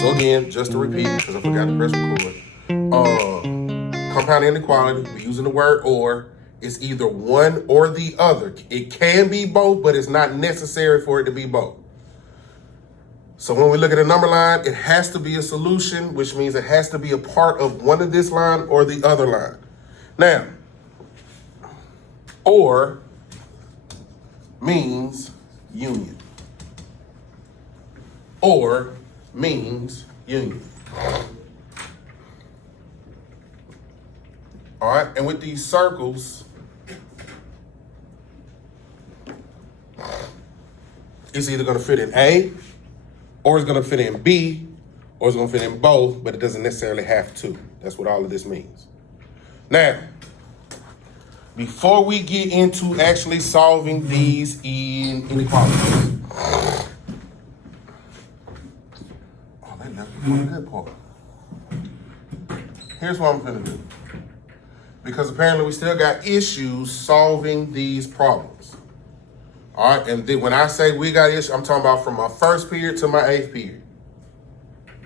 So again, just to repeat, because I forgot to press record. Compound inequality, we're using the word or. It's either one or the other. It can be both, but it's not necessary for it to be both. So when we look at a number line, it has to be a solution, which means it has to be a part of one of this line or the other line. Now, or means union. Or means union. All right, and with these circles, it's either going to fit in A, or it's going to fit in B, or it's going to fit in both, but it doesn't necessarily have to. That's what all of this means. Now, before we get into actually solving these inequalities, that left me for the good part. Here's what I'm going to do. Because apparently we still got issues solving these problems. All right, and then when I say we got issues, I'm talking about from my first period to my 8th period.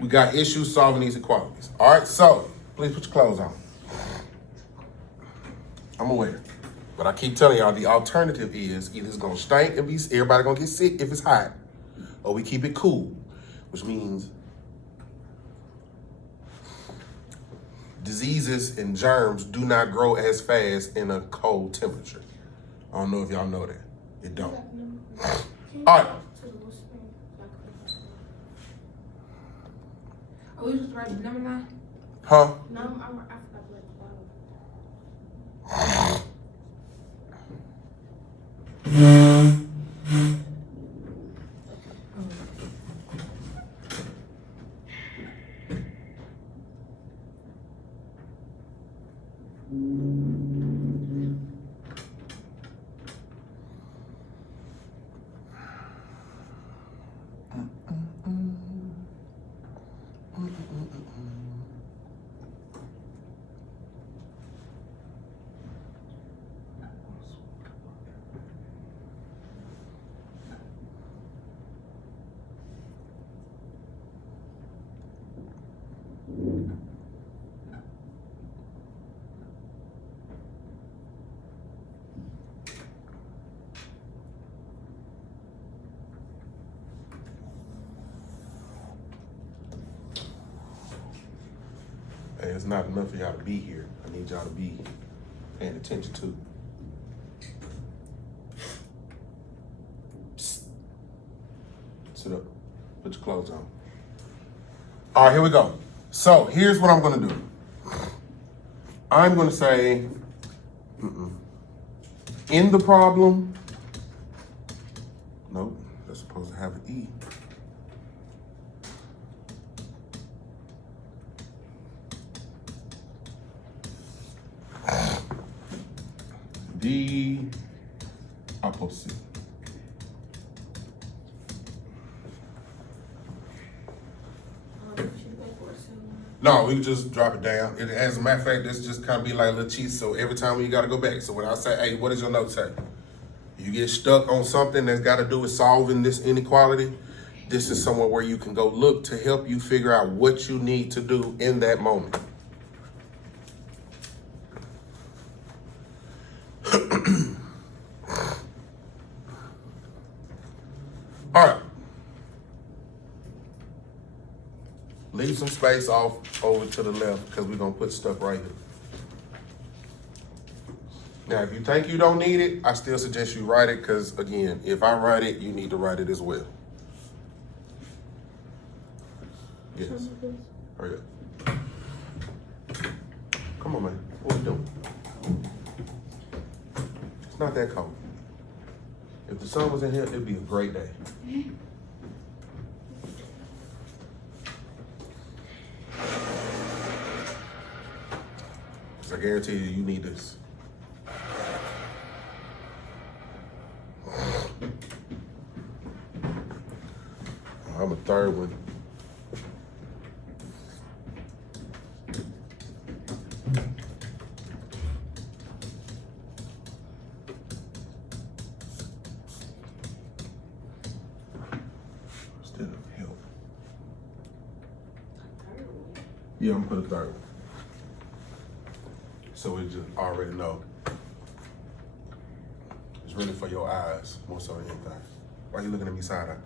We got issues solving these equalities. All right, so please put your clothes on. I'm aware, but I keep telling y'all the alternative is either it's gonna stink and everybody gonna get sick if it's hot, or we keep it cool, which means diseases and germs do not grow as fast in a cold temperature. I don't know if y'all know that. It don't. All right. Are we supposed to write the number line? Huh? No, I forgot to write the bottom. Hey, it's not enough for y'all to be here. I need y'all to be paying attention too. Psst. Sit up. Put your clothes on. All right, here we go. So here's what I'm going to do. I'm going to say, in the problem, nope, that's supposed to have an E. The opposite. No, we can just drop it down. As a matter of fact, this just kind of be like a little cheat. So every time we got to go back. So when I say, hey, what does your note say? You get stuck on something that's got to do with solving this inequality. This is somewhere where you can go look to help you figure out what you need to do in that moment. All right. Leave some space off over to the left because we're going to put stuff right here. Now, if you think you don't need it, I still suggest you write it because, again, if I write it, you need to write it as well. Yes. Hurry up. Come on, man. What are you doing? It's not that cold. If the sun was in here, it'd be a great day. I guarantee you, you need this. I'm a third one. Instead of help. Yeah, I'm gonna put a third one. So we just already know. It's really for your eyes more so than anything. Why you looking at me side eye?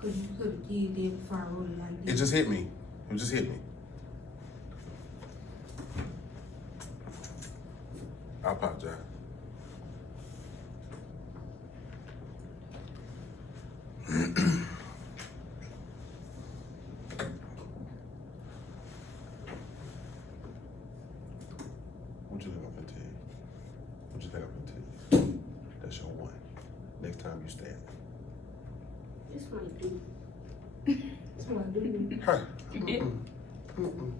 Cause you could have did that before I wrote it like It this. just hit me. It just hit me. I apologize. What you think I'm gonna tell you? What you think I'm gonna tell you? That's your one. Next time you stand. This might do. That's what I do. Hey. Mm-mm. Mm-mm.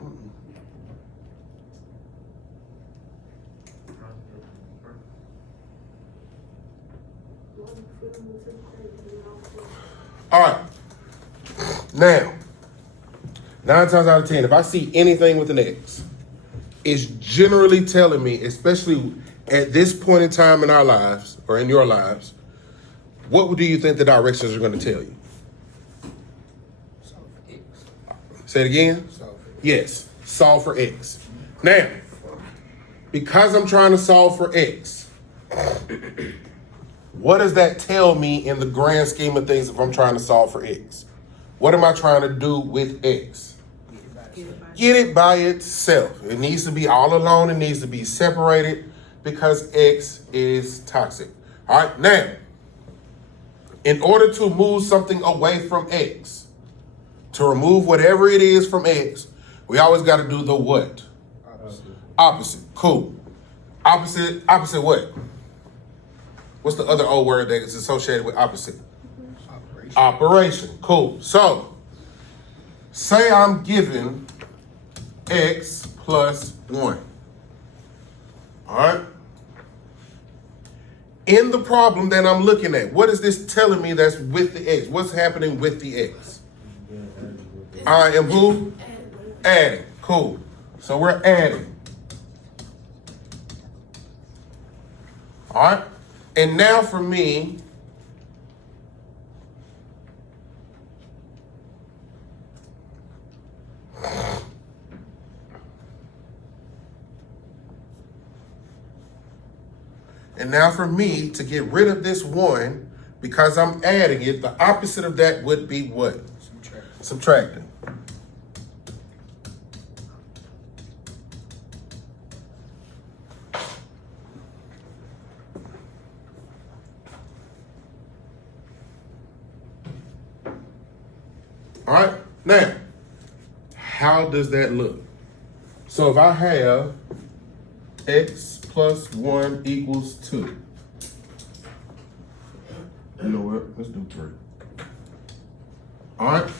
Mm-mm. All right. Now, 9 times out of 10, if I see anything with an X, it's generally telling me, especially at this point in time in our lives or in your lives, what do you think the directions are going to tell you? Solve for X. Say it again. Solve for X. Yes, solve for X. Now, because I'm trying to solve for X, what does that tell me in the grand scheme of things if I'm trying to solve for X? What am I trying to do with X? Get it by itself. It needs to be all alone. It needs to be separated because X is toxic. All right, now, in order to move something away from X, to remove whatever it is from X, we always got to do the what? Opposite. Cool. Opposite what? What's the other old word that is associated with opposite? Operation. Operation. Cool. So, say I'm given X plus 1. All right? In the problem that I'm looking at, what is this telling me that's with the X? What's happening with the X? I am who? Adding. Cool. So we're adding. All right? And now for me, to get rid of this 1, because I'm adding it, the opposite of that would be what? Subtracting. All right, now, how does that look? So if I have X plus 1 equals 2. You know what? Let's do 3. All right.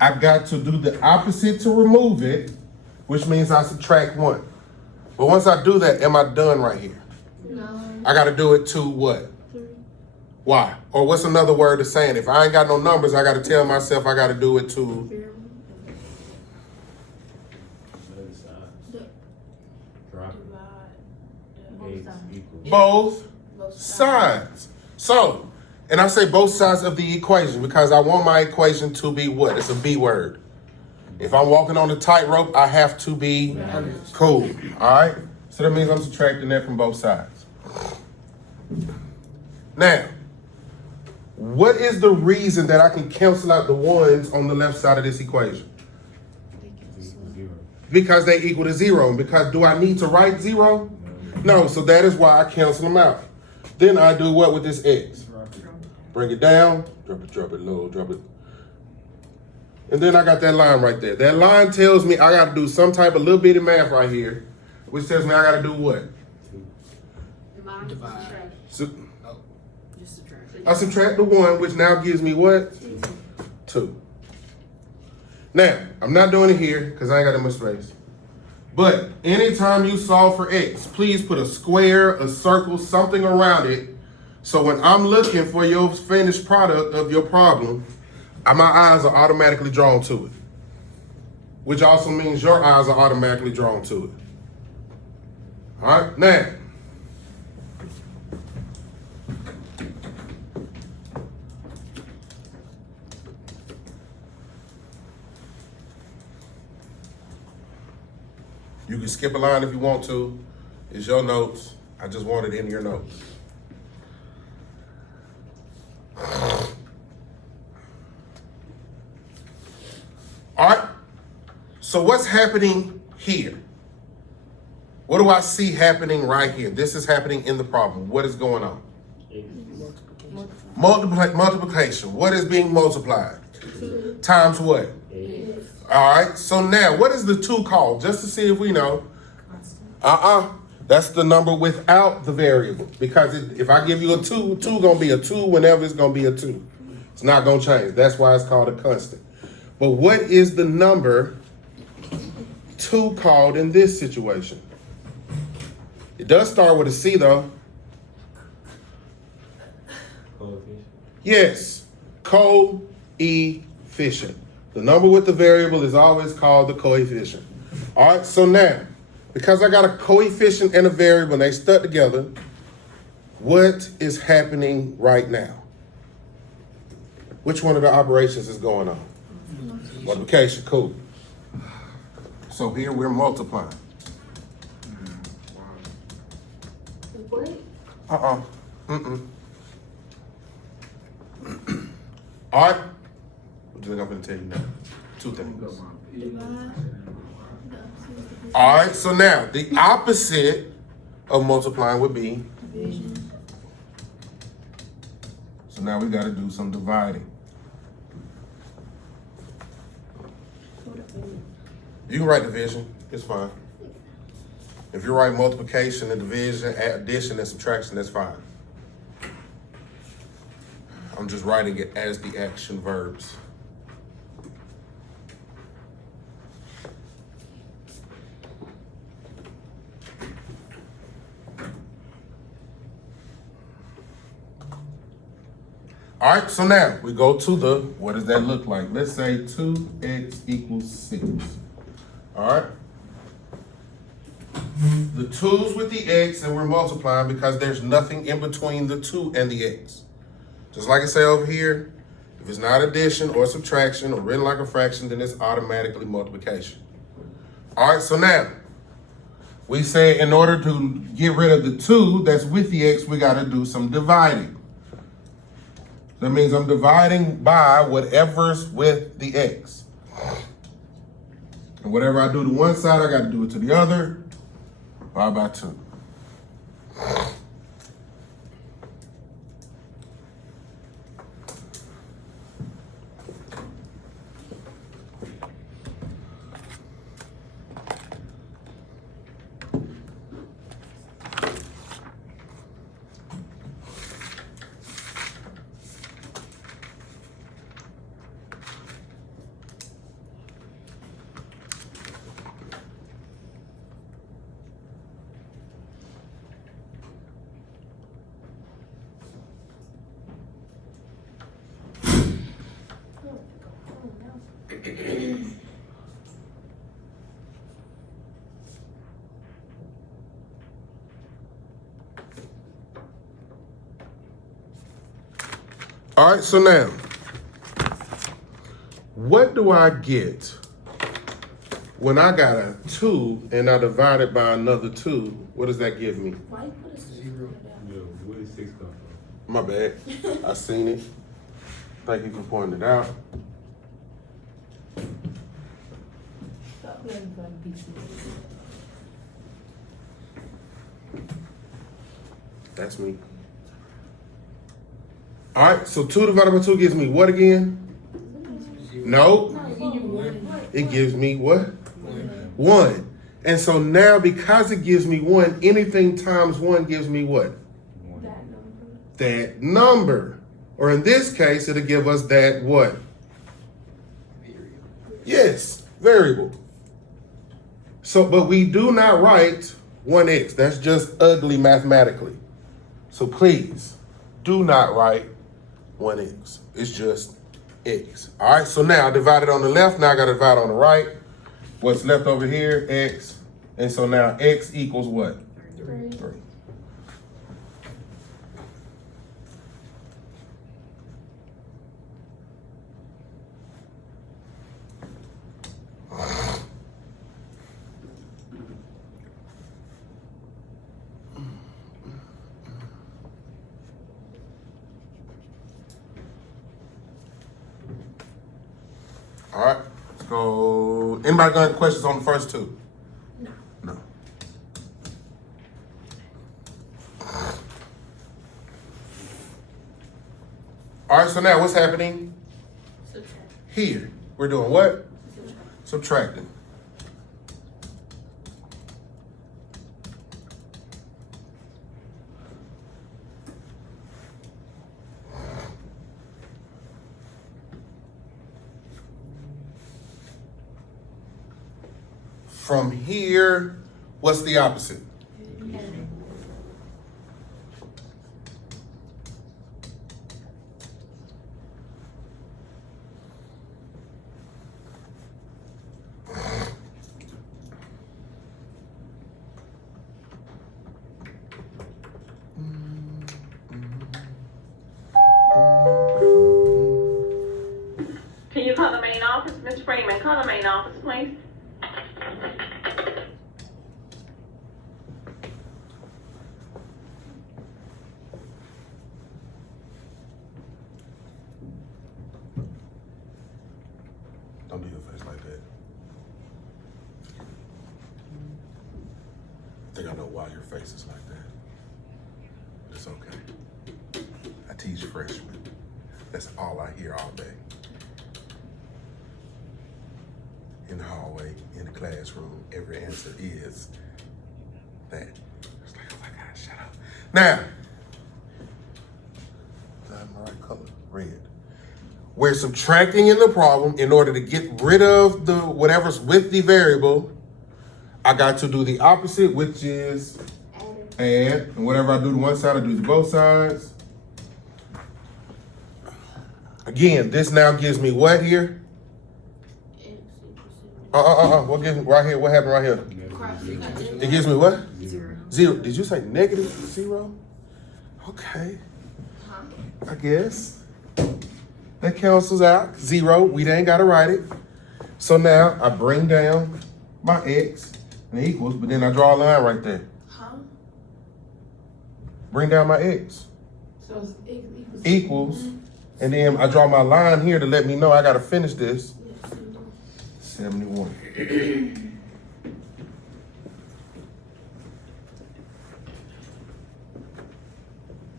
I got to do the opposite to remove it, which means I subtract 1. But once I do that, am I done right here? No. I got to do it to what? Why? Or what's another word of saying? If I ain't got no numbers, I got to tell myself I got to do it to. Both sides. So, and I say both sides of the equation because I want my equation to be what? It's a B word. If I'm walking on a tightrope, I have to be cool. All right? So that means I'm subtracting that from both sides. Now, what is the reason that I can cancel out the 1s on the left side of this equation? Because they equal to 0. And because do I need to write 0? No, so that is why I cancel them out. Then I do what with this X? Bring it down, drop it low, drop it. And then I got that line right there. That line tells me I got to do some type of little bitty math right here, which tells me I got to do what? Divide. Just subtract. I subtract the 1, which now gives me what? 2. Now, I'm not doing it here because I ain't got that much space. But anytime you solve for X, please put a square, a circle, something around it. So when I'm looking for your finished product of your problem, my eyes are automatically drawn to it. Which also means your eyes are automatically drawn to it. All right, now. skip a line if you want to. It's your notes. I just want it in your notes. All right. So what's happening here? What do I see happening right here? This is happening in the problem. What is going on? Multiplication. What is being multiplied? Times what? All right. So now, what is the 2 called? Just to see if we know. That's the number without the variable. Because if I give you a 2, 2 gonna be a 2 whenever it's gonna be a 2. It's not gonna change. That's why it's called a constant. But what is the number 2 called in this situation? It does start with a C though. Coefficient. Yes, coefficient. The number with the variable is always called the coefficient. All right, so now, because I got a coefficient and a variable and they stuck together, what is happening right now? Which one of the operations is going on? Multiplication, cool. So here we're multiplying. What? All right. What do you think I'm going to tell you now? 2 things. All right, so now the opposite of multiplying would be Division. So now we got to do some dividing. You can write division. It's fine. If you write multiplication and division, addition and subtraction, that's fine. I'm just writing it as the action verbs. All right, so now we go to the, what does that look like? Let's say 2x equals 6. All right. The 2's with the x and we're multiplying because there's nothing in between the 2 and the x. Just like I say over here, if it's not addition or subtraction or written like a fraction, then it's automatically multiplication. All right, so now we say in order to get rid of the 2 that's with the x, we got to do some dividing. That means I'm dividing by whatever's with the x. And whatever I do to one side, I got to do it to the other. By 2. All right, so now, what do I get when I got a 2 and I divide it by another 2? What does that give me? Why you put a 6 Zero. Yeah, where did 6 come from? My bad. I seen it. Thank you for pointing it out. Stop letting fun pieces. That's me. All right, so 2 divided by 2 gives me what again? No, it gives me what? 1. And so now because it gives me 1, anything times 1 gives me what? That number. Or in this case, it'll give us that what? Yes, variable. So, but we do not write 1x. That's just ugly mathematically. So please, do not write 1x. It's just x. All right, so now I divided on the left. Now I got to divide on the right. What's left over here? X. And so now x equals what? 3. All right, let's go. Anybody got any questions on the first two? No. No. All right, so now what's happening Subtract. here? We're doing what? Subtract. Subtracting. From here, what's the opposite? Add. Can you call the main office? Mr. Freeman, call the main office, please. Don't do your face like that. I think I know why your face is like that. It's okay. I teach freshmen. That's all I hear all day. In the hallway, in the classroom, every answer is that. It's like, oh my God, shut up. Now, do I have my right color? Red. We're subtracting in the problem in order to get rid of the whatever's with the variable. I got to do the opposite, which is add. And whatever I do to one side, I do to both sides. Again, this now gives me what here? What gives me right here? What happened right here? It gives me what? Zero. Did you say negative 0? Okay. I guess. That cancels out. 0. We ain't got to write it. So now I bring down my x and equals, but then I draw a line right there. Bring down my x. So it's Equals. And then I draw my line here to let me know I got to finish this. 71.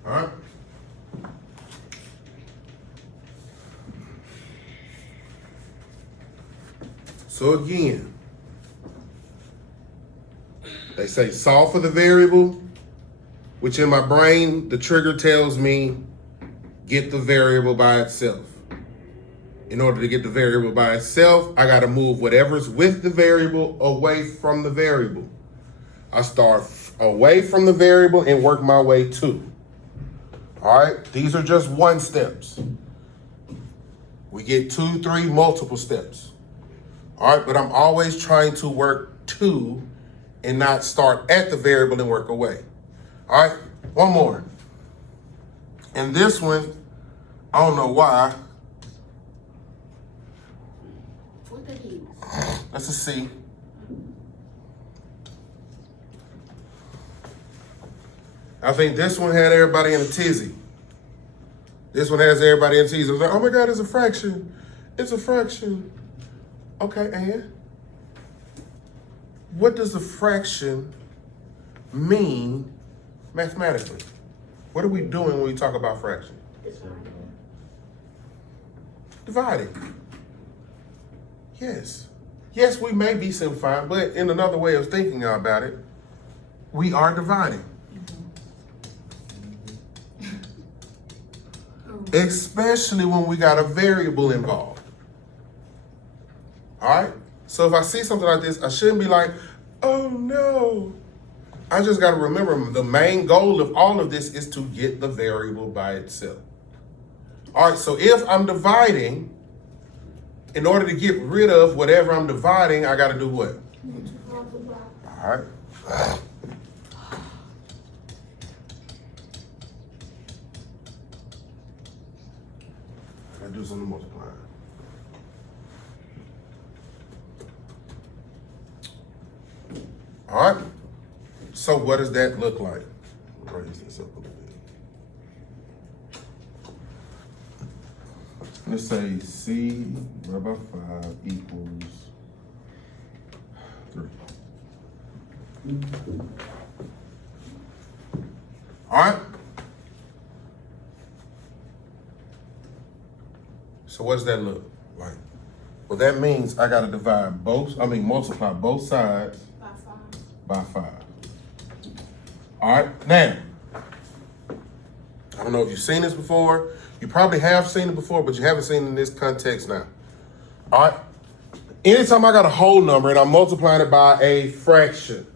All right. So again, they say solve for the variable, which in my brain, the trigger tells me get the variable by itself. In order to get the variable by itself, I got to move whatever's with the variable away from the variable. I start away from the variable and work my way to. All right, these are just 1 steps. We get 2, 3, multiple steps. All right, but I'm always trying to work to and not start at the variable and work away. All right, one more. And this one, I don't know why. What that is? That's a C. I think this one had everybody in a tizzy. This one has everybody in a tizzy. I was like, oh my God, it's a fraction. It's a fraction. Okay, and what does a fraction mean mathematically? What are we doing when we talk about fraction? Dividing. Yes. Yes, we may be simplifying, but in another way of thinking about it, we are dividing. Especially when we got a variable involved. All right? So if I see something like this, I shouldn't be like, oh no. I just got to remember the main goal of all of this is to get the variable by itself. All right, so if I'm dividing, in order to get rid of whatever I'm dividing, I got to do what? All right. I got to do some multiplying. All right. So what does that look like? Raise this up a little bit. Let's say C divided by 5 equals 3. All right. So what does that look like? Well, that means I gotta multiply both sides By 5. by 5. All right, now, I don't know if you've seen this before. You probably have seen it before, but you haven't seen it in this context now. All right, anytime I got a whole number and I'm multiplying it by a fraction,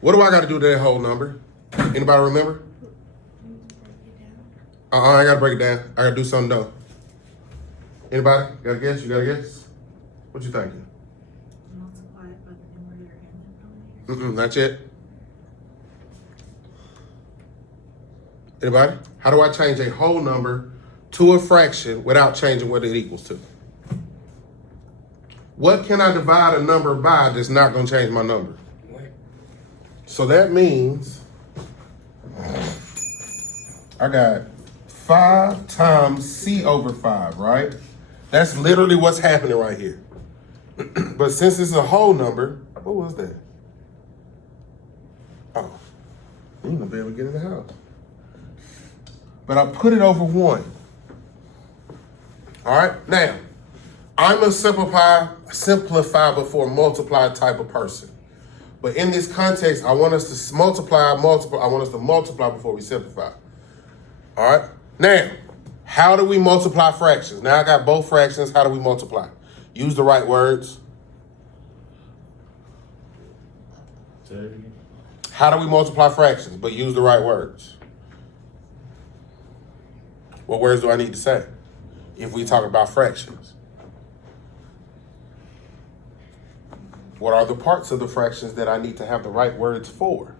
what do I gotta do to that whole number? Anybody remember? I gotta break it down. I gotta do something though. Anybody? Got a guess? You got a guess? What you thinking? Multiply it by the numerator and the denominator. Not yet. Anybody? How do I change a whole number to a fraction without changing what it equals to? What can I divide a number by that's not going to change my number? What? So that means I got 5 times C over 5, right? That's literally what's happening right here. But since it's a whole number, what was that? Oh, you're gonna be able to get in the house. But I put it over 1. All right, now, I'm a simplify before multiply type of person. But in this context, I want us to multiply. I want us to multiply before we simplify. All right, now, how do we multiply fractions? Now I got both fractions. How do we multiply? Use the right words. Say it again. How do we multiply fractions? But use the right words. What words do I need to say if we talk about fractions? What are the parts of the fractions that I need to have the right words for?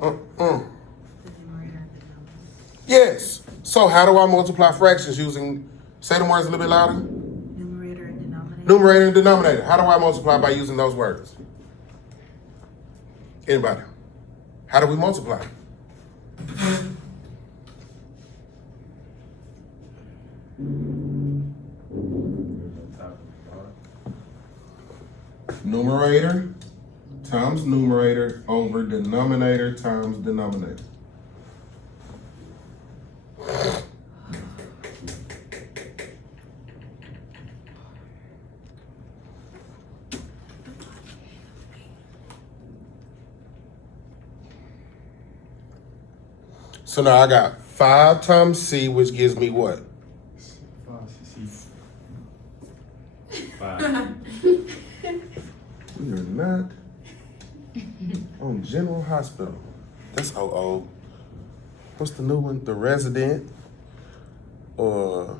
The numerator and the denominator. Yes. So how do I multiply fractions using, say the words a little bit louder? Numerator and denominator. Numerator and denominator. How do I multiply by using those words? Anybody? How do we multiply? Numerator times numerator over denominator times denominator. So now I got 5 times C, which gives me what? 5. We are not on General Hospital. That's old. What's the new one? The Resident or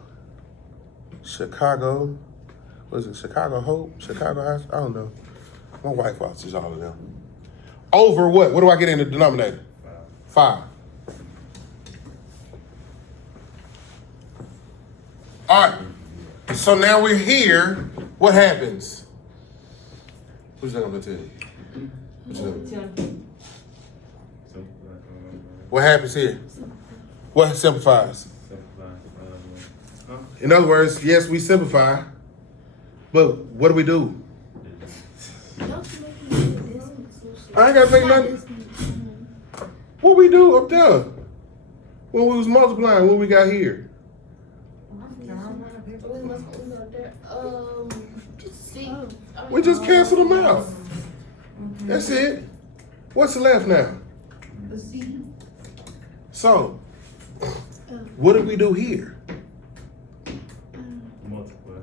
Chicago? Was it Chicago Hope? Chicago Hospital? I don't know. My wife watches all of them. Over what? What do I get in the denominator? 5. All right. So now we're here. What happens? Who's that gonna tell you? What you doing? What happens here? What simplifies? In other words, yes, we simplify, but what do we do? I ain't gotta make nothing. What we do up there when we was multiplying? What we got here? C. We just cancel them out. That's it. What's left now? The C. So, what did we do here? Multiply.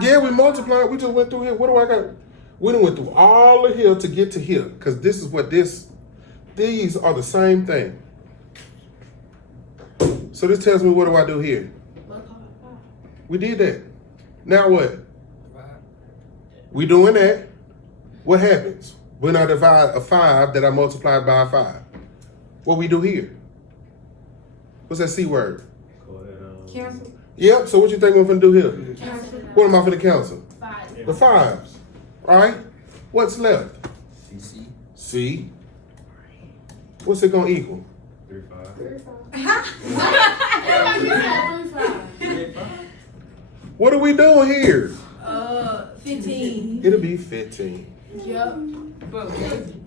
Yeah, we multiplied. We just went through here. What do I got? We done went through all of here to get to here, because this is what these are the same thing. So this tells me, what do I do here? We did that. Now what? We doing that. What happens when I divide a 5 that I multiplied by a 5? What we do here? What's that C word? Cancel. Yep, so what you think I'm gonna do here? Cancel. What am I gonna cancel? 5. The 5s. Alright? What's left? CC. C. What's it gonna equal? 35. Everybody said 35. What are we doing here? 15. It'll be 15. Yep. Bro,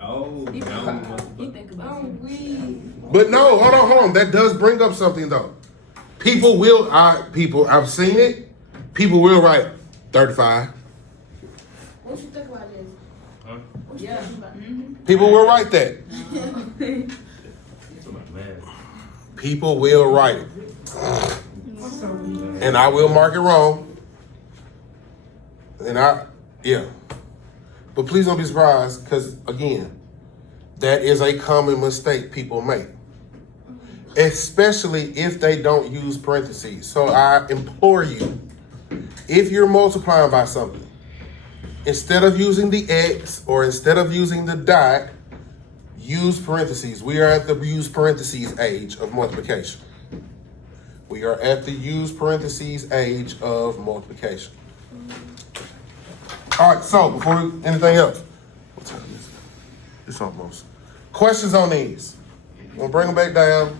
Oh, you now think about Oh, it. we. But no, hold on. That does bring up something though. I've seen it. People will write 35. What you think about this? Huh? What you Yeah. think about it? Mm-hmm. People will write that. It's about math. People will write it. And I will mark it wrong. Yeah. But please don't be surprised, because again, that is a common mistake people make. Especially if they don't use parentheses. So I implore you, if you're multiplying by something, instead of using the X or instead of using the dot, use parentheses. We are at the use parentheses age of multiplication. We are at the use parentheses age of multiplication. All right, so anything else? What time is it? It's almost. Questions on these? We'll bring them back down.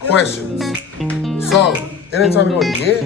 Questions. So, it ain't time to go yet.